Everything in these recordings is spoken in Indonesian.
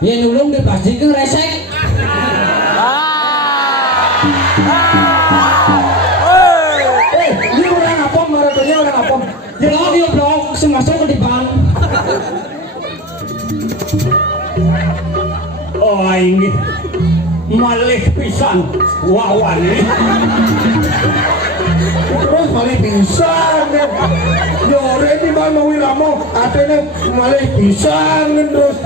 Yen ulung dipastikan resek. Ini orang apa marahnya orang apa? Jelas dia blok semasuk ke depan. Oh ini malih pisan wawan ini. Terus malih pisan. Yore di mana wiramo atene malih pisan terus.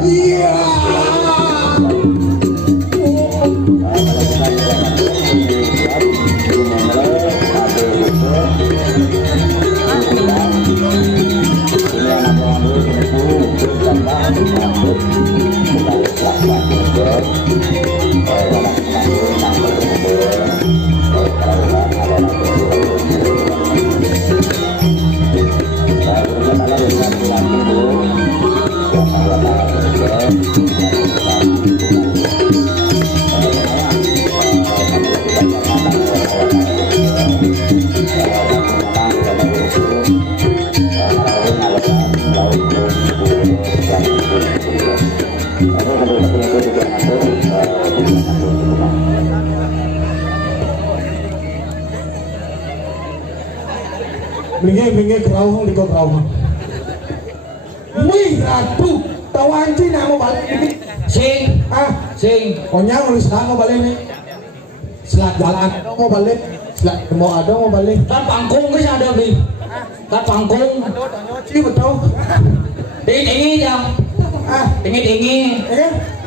Iya. Mingi kerauhan di kerauhan. Wih ratu, tawan Cina mau balik ini. Sing, sing. Konyang nulis mau balik nih. Selat jalan mau balik. Selat mau ada mau balik. Kan pangkung ke ada bi. Kan pangkung. Sih betul. Tinggi ya. Tinggi.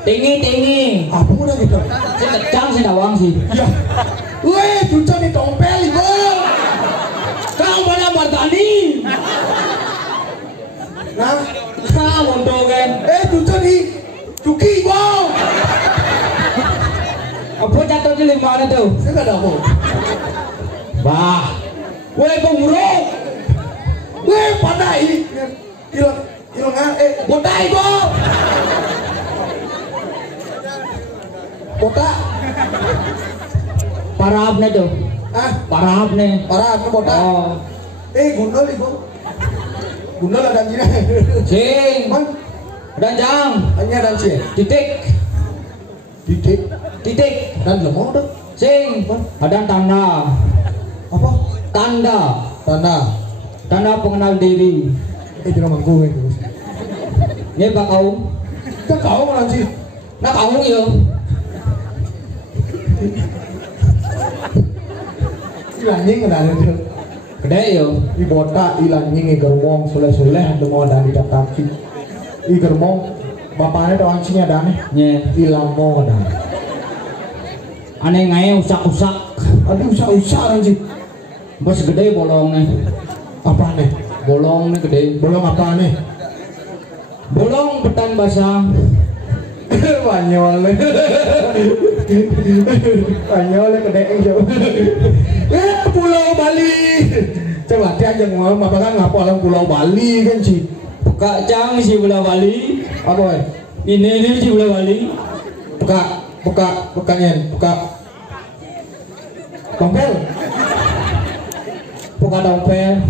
Tinggi. Apa udah gitu? Si kecang si nawang sih. Ya. Weh, tujuan di tompel ibu. Kau mana bertani? Nah, Mondo kan. tujuan di Cuki ibu. Apa jatuh di lima itu? Saya nggak ada apa. Bah. Weh pemuruk. Weh, padai. Hilang botai ibu. Kota. Parab nih tuh. Parab nih. Parah apa kota? Oh. Gundul ibu. Gundul ada Cina. Sing. Man, Danjang. hanya dan sih. Titik. Titik dan lemong dong. Sing. Ada tanda. Apa? Tanda. Tanda pengenal diri. Jangan mangku itu. Ini pak kau. Kan kau mana sih? Nah kau yo. Ilangnya nggak ada tuh. Gede yo. Di botak ilangnya germong soleh ada mau ada di kaki. I germong bapaknya doang sini ada nih. Nye. Ilang mau ada. Aneh ngai usak. Aduh usah anjing. Bos gede bolong nih. Apa nih? Bolong nih gede. Bolong apa nih? Bolong betan basah. Banyol. Banyol kedeeng jauh. Pulau Bali. Coba dia aja ngomong apa kan ngapa orang Pulau Bali kan sih. Buka cang si Pulau Bali. Apa boy? Ini si Pulau Bali. Buka tompel. Buka dompet.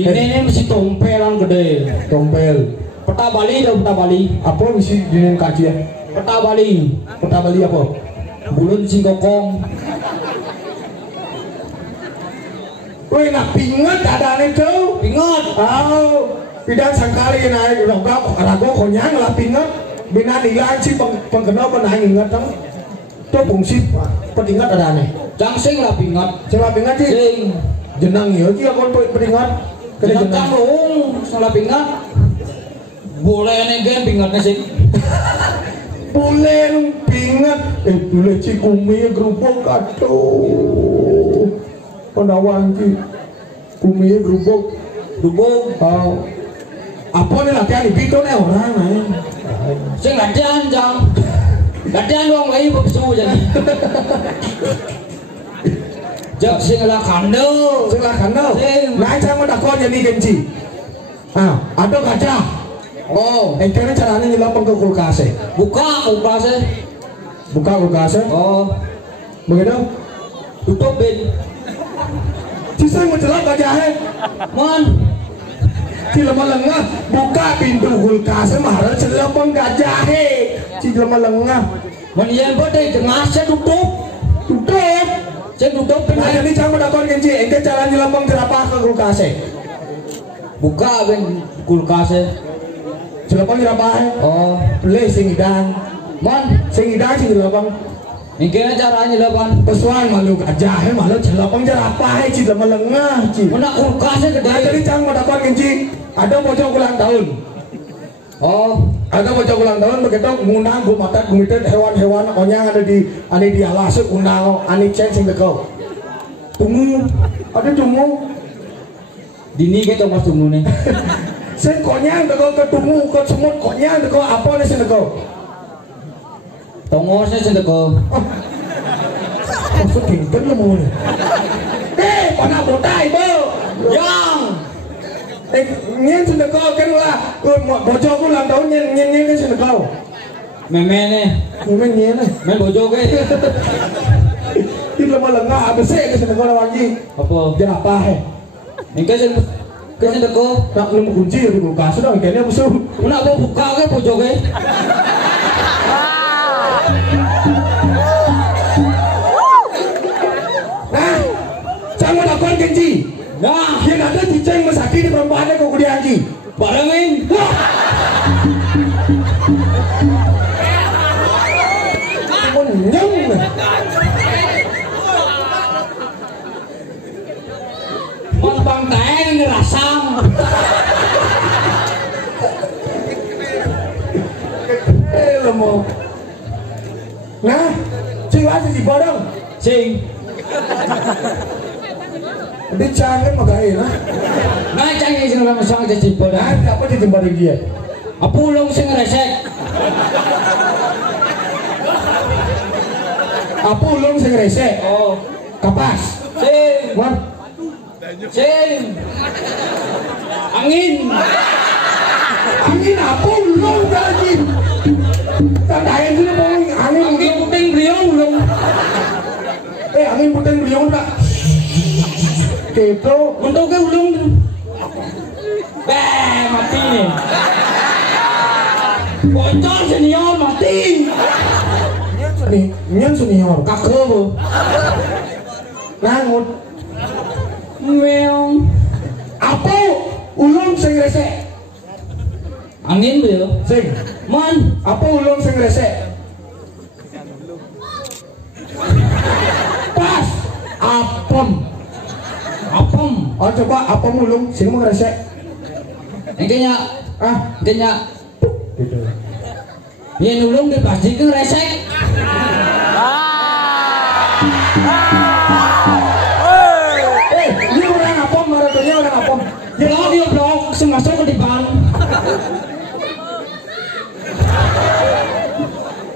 Ini mesti tompelan gede. Tompel. Peta Bali dah peta Bali. Apa mesti dinin kaji ya? Peta Bali. Peta Bali apa? Bulun singkokong. Wih nak pingat ada nih tuh. Ingat. Pidang sangkali naik rago konyang lah pingat. Bina nilan sih pengkenal pernah ingat dong. Tuh fungsi peringat ada nih. Jangsing lah pingat. Coba pingat sih. Sing. Jenang ya sih aku peringat. Jenang kanung salah pingat. Boleh negen pingatnya sih. Boleh pingat. Boleh cikumi gerupuk aduh. Pendawan sih. Kumi gerupuk. Apa nih latihan di Bito nih orang nih. Sing latihan jang. Latihan doang lagi begitu jadi. Jak sing lah kandel. Nah jangan dakon jadi genci. Ada gajah. Karena caranya nyelapang ke kulkas. Buka kulkasnya. Buka kulkas. Begitu. Tutupin. Sisa mau celak gajahnya. Man. Si lemah lengah buka pintu kulkas mahal celapang gajahnya. Si lemah lengah. Man yang berdeh jengasnya tutup. Saya tutupin. Nah jadi jangan dakon genci. Engke cara nyelapang jerapah ke kulkas. Buka ben kulkasnya. Jelapang jerapah. Beli sing idang. Man, sing idang sing jelapang. Ini caranya lapan. Pesuan malu gajah, malu jelapang jerapah, ci lemah lengah, ci. Mana kulkasnya gede. Nah jadi jangan mau dakon genci. Ada bocah ulang tahun. Ada bocah ulang tahun begitu ngundang gumatat gumitet hewan-hewan onyang ada di alas undang ani ceng sing dekau. Tunggu, ada tunggu. Dini kita mas tunggu nih. Sen konyang dekau ketemu ke semut konyang dekau apa nih sen dekau? Tongosnya sen dekau. Maksud tinggal lu mau nih. Pana botai bo. Yang. Nyen sen dekau kan lah. Bocah ku ulang tahun nyen kan sen dekau. Meme nih. Meme nyen nih. Meme bojo ke. Di lemah lengah abis ke sen dekau lagi. Apa? Jerapah. Ini sen dekau. Nak nemu kunci di kulkas sudah kayaknya musuh. Mana mau buka ke bojo ke? Nah, jangan lakukan genci. Nah, yang mesaki di perempuannya kok dia Haji. Barengin. Menyeng. Montong teh ngerasang. Lemo. Nah, sing lah si bodong. Sing. Di canggih mah gak enak. Nah canggih sing ora mesang jempol. Nah, apa dijemput dia? Apulung sing resek. Apa ulung sing resek? Oh, Kapas. sing. Wan. Sing. Angin. Angin apa ulung tadi? Tandain dulu mau angin Angin puting beliung ulung. angin puting beliung tak? Gitu. Untuknya ulung. Mati nih. Bocor senior mati. Nih, nyen senior. Kakek bu. Nangut. Meong. Apa ulung sing resek? Angin bu. Sing. Man. Apa ulung sing resek? Pas. Apem. Apem. Oh coba apem ulung sing mau resek. Engkenya. Engkenya. Gitu. Yen ulung dipastikan resek. Ini orang apem maratonya orang apem. Blok dia blok masuk ke depan.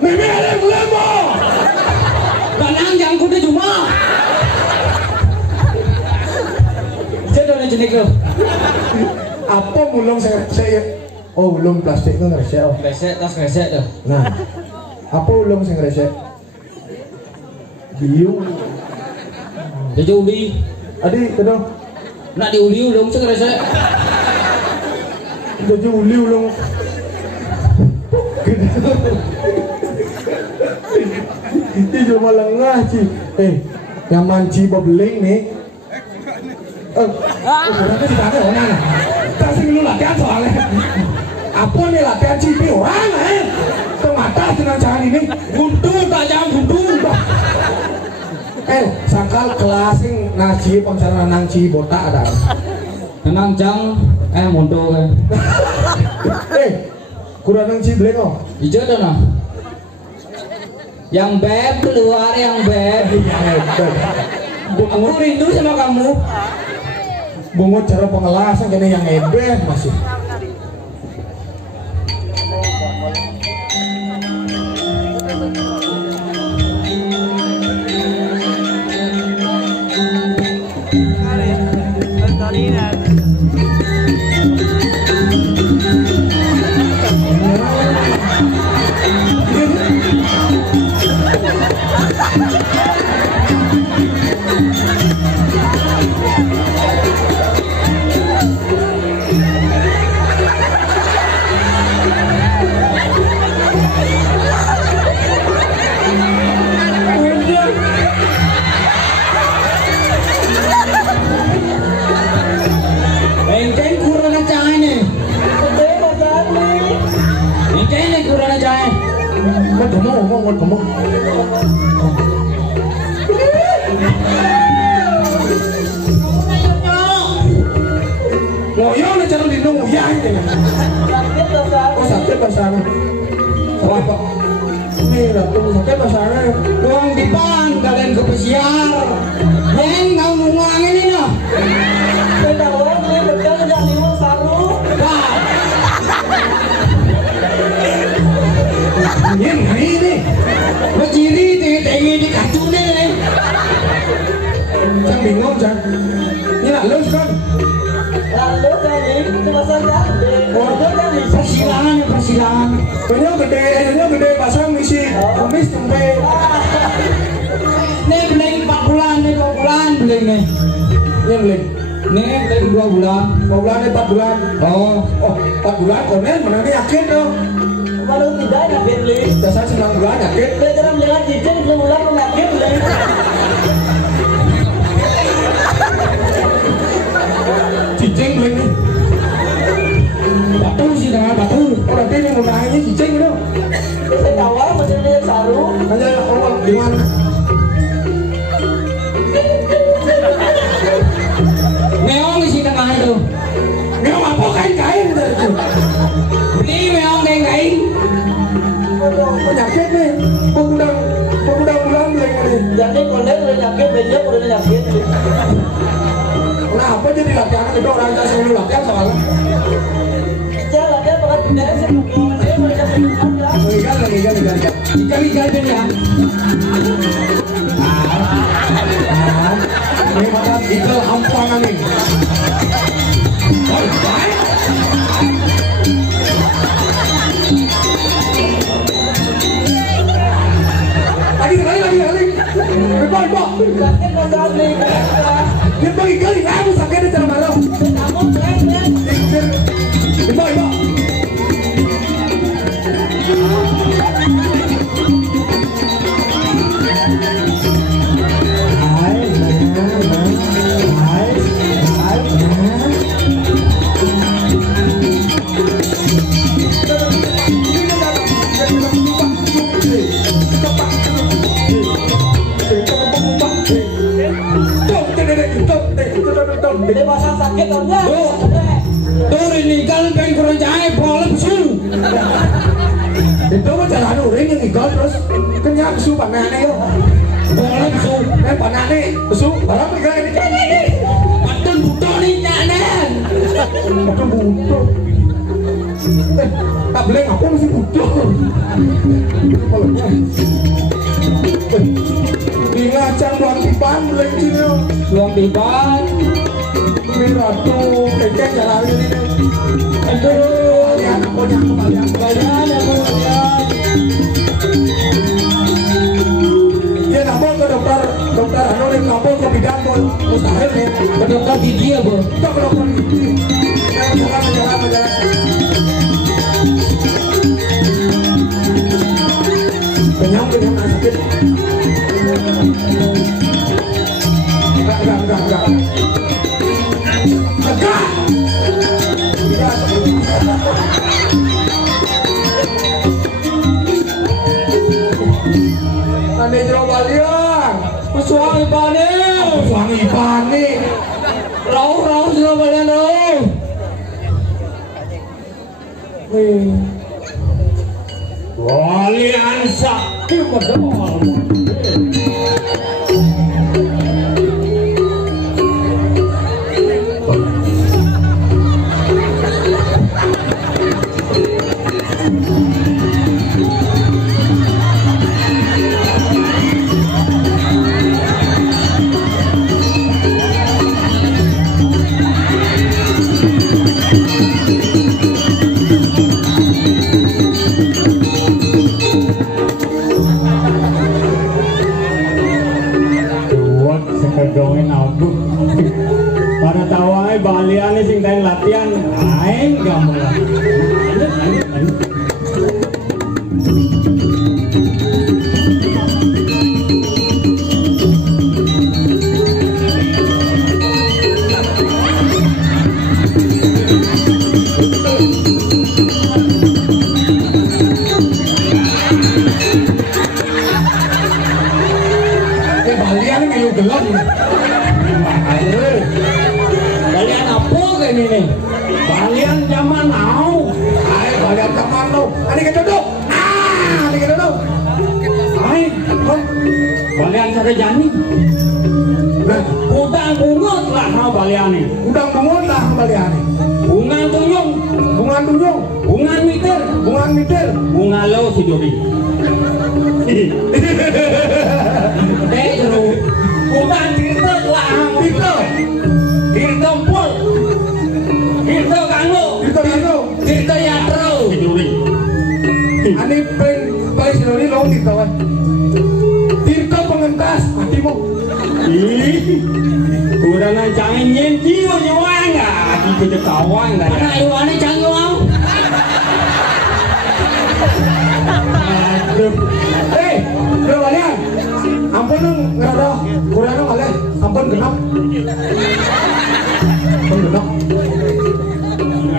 Mimi ada yang lemo. Kanang yang kuda cuma. Jodoh nih jenik lo. Apa mulung saya oh ulung plastik itu ngeresek oh. Resek tas resek dah. Nah apa ulung sing resek? Biu. Jadi uli. Adi kedong. Nak diuli ulung sih resek. Jadi uli ulung. Ini cuma lengah ci. Nyaman ci bebeling nih. Berarti tidak ada orang. Tapi lu latihan soalnya. Apa nih latihan cipi orang mata senang jangan ini Buntu tak jangan buntu. Sangkal kelasing nasi pangsaran nang ci botak ada. Tenang jang mundur kan. Kurang nang ci beleng oh. Hijau dah nah. Yang beb keluar yang beb. Aku rindu sama kamu. Bungut cara pengelasan kene yang ebet masih. Ngomong. Ngoyo na cara dinung uyang ini. Oh sakit pasang. Salah pak. Ini lah tuh sakit pasangnya. Uang dipan kalian ke pesiar. Yang ngau nungang ini noh. Ketahuan nih betul jangan lima baru. Ini. Berdiri tinggi di kacune nih. Jangan bingung jangan. Ini lah lulus kan. Lalu kali cuma saja. Waduh kali. Persilangan. Ini gede pasang misi. Kumis sampai. Nih beli 4 bulan nih 4 bulan beli nih. Ini beli. Nih beli 2 bulan. 2 bulan 4 bulan. Oh 4 bulan konen menangnya yakin dong. Kalau tidak yakin beli. Dasar 9 bulan yakin. Kita cara melihat cincin belum ulang yakin beli. Cicing gimana? Meong isi tengah itu. Meong apa kain-kain itu? Beli meong kain-kain. Penyakit nih, pengundang bulan beli ini. Jadi konek udah nyakit, benyok udah nyakit. Kenapa jadi latihan itu orang yang selalu latihan soalnya? Jalan dia pakai benda sih, dia udah nyakit lah. Ikan ya. Ini macam ikan ampangan nih. Lagi. Pak. Sakit masalah nih. Dia bagi kali aku sakit di dalam malam. Kamu keren. Ibu. Dia pasang sakit orangnya. Tuh ini kan pengen kurang cahaya boleh su. Itu mah jalan uring yang ikut terus kenyang su panane yo. Boleh su. Panane su barang pegang ini. Patun butuh nih nyanen. Aduh butuh. Tak boleh ngapa mesti butuh. Ini ngacang buang pipan boleh sini yo. Luang tiban. Ini ratu kekek jalan ini. Aduh. Kalian aku yang kembalian. Kalian ya kalian. Dia nabol ke dokter anu nih nabol ke bidang pun mustahil nih. Ke dokter gigi ya bu. Kita ke dokter gigi. Jalan. Kenyang sakit. Enggak. Ane jero balian. Pesuang Ipane. Rau jero balian rau. Balian sakit padahal. Dongeng aku pada tawai balian sing teng latihan aing gampang lah. Balian ini gelap. Balian apa kayak ini? Balian zaman now. Balian zaman now. Ani kita duduk. Balian sakit jani. Nah, Udang bungut lah mau balian ini. udang bungut lah balian. Bungan tuyung, bungan miter, bunga lo si Jody. Jero, bungan tirta lah, tirta pol, tirta kanggo, tirta yatro si Jody. Ani paling sinoni lo tirta. Tirta pengentas hatimu. Kurang jangan nyenji nyawang ah, di ketahuan dah. Mana iwane jangan. Hei, balian. Ampun nang ngerada kurang nang ale. Ampun genap.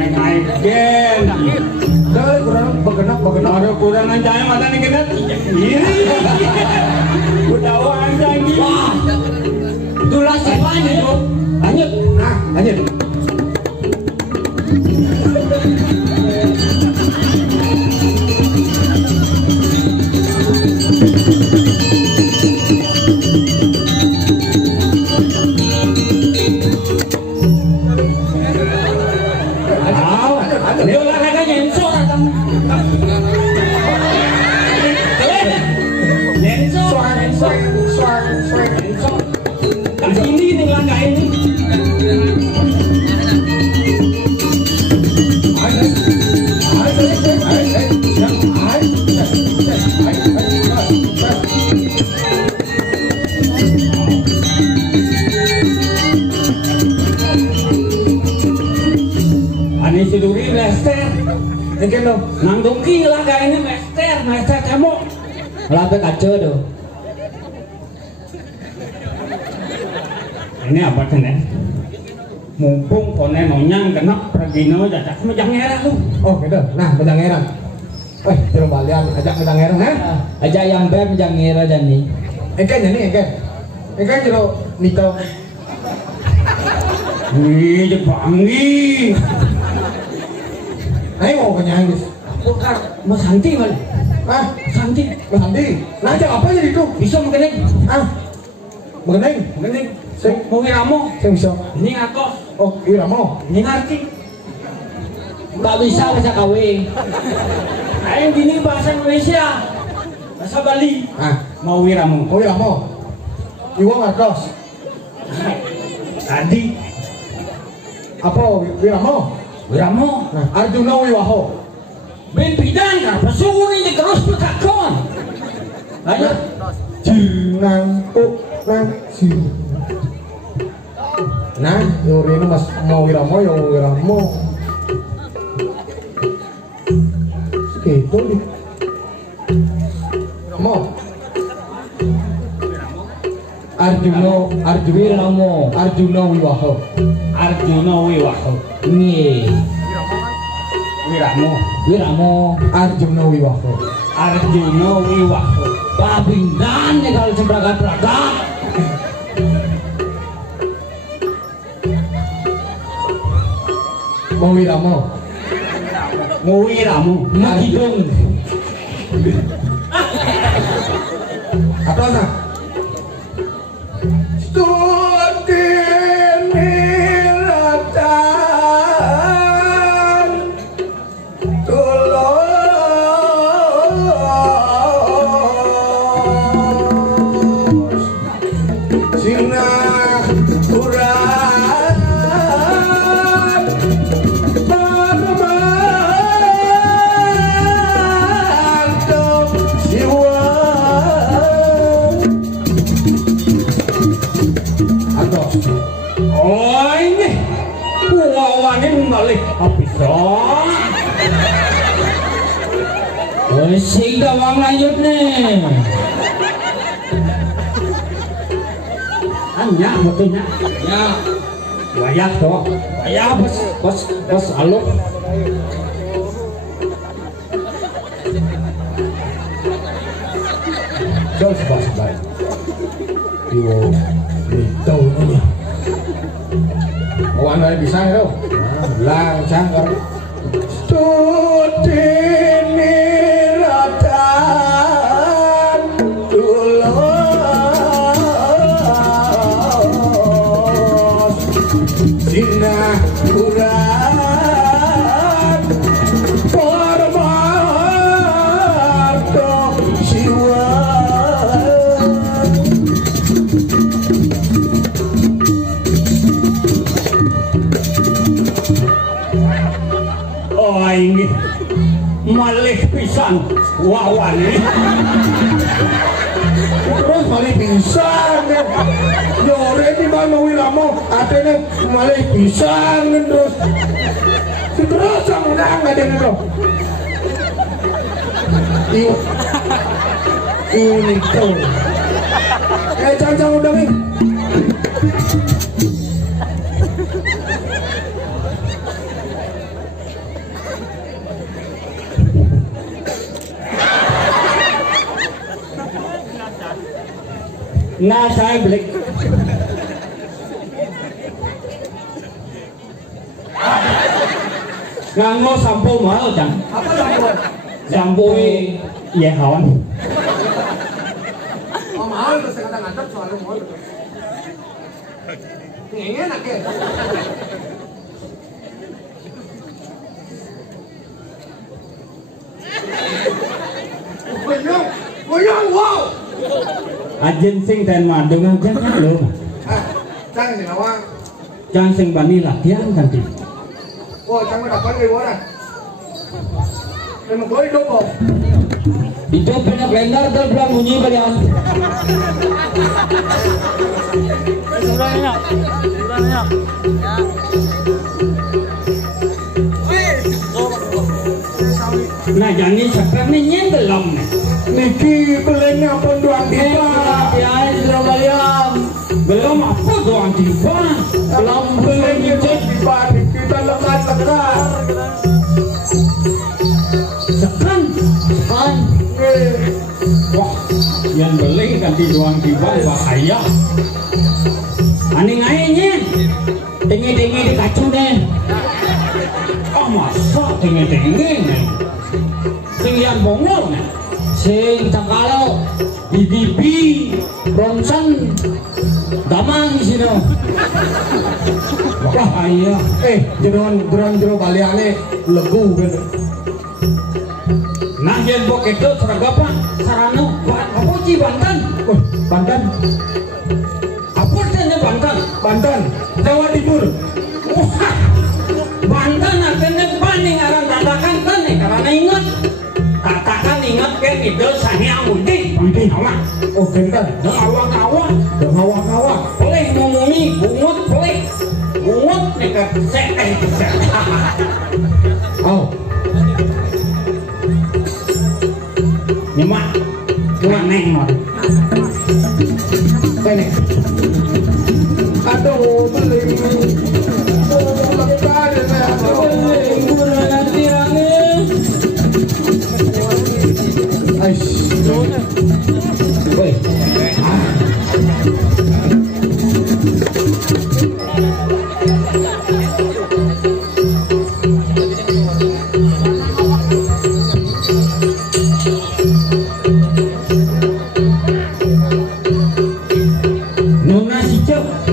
Ngai gen. Dah kurang begenap. Ada kurang aja mata nih kena iri. Udah aja ini. Itulah siapanya itu. Lanjut. Nah, lanjut. Dia olahraga nyenso datang. Nyenso. Kali ini nih laga ini. Ani siduri mester. Ini lo. Nang dongki laga ini mester kamu. Laga kacau tuh. Ini apa kena? Mumpung pone nonyang genap pergino jajak mejang era tuh. Oh gitu. Nah, medang heran. Jero balian ajak medang heran ha? Aja yang bem mejang era jani. Engke nyanyi engke. Engke jero nito. Wih, jepangi. Ayo mau penyanyi guys. Bukan Mas Santi mal. Ah, Santi Mas Andi. Nah, ajak apa jadi itu? bisa mengenai. Mengenai. Mengenai. Sing Mau wiramo. sing bisa. Ini aku. Oh, Wiramo. Ini ngerti. Gak bisa bahasa kawin. Ayo gini bahasa Indonesia. Bahasa Bali. Mau wiramo. Oh, Wiramo. Iwo ngartos. Tadi Apa Wiramo? Wiramo. Nah, Arjuna Wiwaho. Ben bidang kan pasuni di terus berkakon. Ayo. Jinang nang si. Nah, yuri ini mas mau Wiramo ya Wiramo. Gitu di. Wiramo. Arjuna Wiwaho. Arjuna Wiwaho. Nih. Wiramo. Arjuna Wiwaho. Arjuna Wiwaho. Babindan nih kalau sembragat-bragat. Mau Wiramo. Mau wiramo. Magidong. Apa nah? Oh ini. Wawane balik bisa. Sing gawang lanjut nih. Anya mutinya. Ya. Wayah toh. Ya bos aluk. Jauh sebar. Iwo itu nih. Awan ada bisa ya lo. Langsung kan. Tutini ratan tulos Sina kurat Parmarto siwa. Oh ini malih pisan wawane. Terus malih pisan kan. Yore di mana Wiramo atene malih pisan kan terus. Terus sang nang adene to. Ini tuh. Cang udah nih. Nah saya beli. Nganggo sampo mahal Cang. Apa sampo? Sampo ya kawan. Oh mahal tuh saya kata-kata soalnya mahal betul. Ini enak ya. Goyang, wow. Ajen sing dan madung jangan lo. Cang sih nawang. Jangan sing bani latihan nanti. Wah, cang dapat dari mana? Memang gue hidup kok. Hidup banyak blender tuh belum bunyi kalian. Nah jadi sekarang ini belum. Niki belinya penduang diva. Ya, sudah bayam. Belum apa doang tiba. Belum belinya diva. Kita lekat-lekat. Sekarang Kan, wah yang beli ganti doang tiba bahaya. Aning aingnya tinggi-tinggi di kacu deh. oh masa tinggi nih. Tinggian bongol nih. Sing Tangkalo, BBB Bronson, Damang di sini. bahaya. Jero baliane legu gitu. Nah yang bok itu seragapan sarano apa sih Banten? Banten, Apa artinya Banten? Banten, Jawa Timur. Wah, Banten artinya paling arang katakan kan nih karena ingat katakan ingat kan itu saya mudi mudi awak. Oh, Banten. Awak-awak Ngawak-ngawak. boleh ngomongin bungut boleh bungut nih ke Oh, nyemak neng mah. ini. Aduh, beling. Oh, lekat ya saya. Aish. Woi.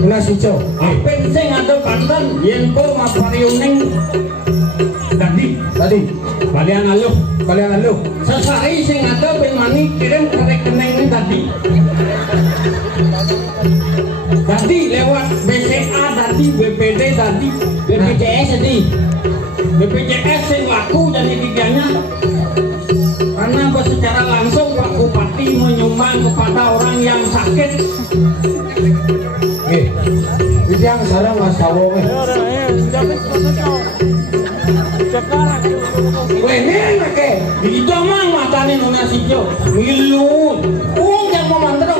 Nasi hijau. Apa sing ada Banten yen ko mapariuning tadi balian aluh Kalian lalu. sesari sing ada ben mani kirim ke rekening tadi lewat BCA tadi BPD tadi BPJS tadi. BPJS sing laku jadi tiganya karena secara langsung Pak Bupati menyumbang kepada orang yang sakit. Itu yang sekarang Mas Tawo. Ini enak ya. Itu mah matane nona sijo milu. Yang mau mantra.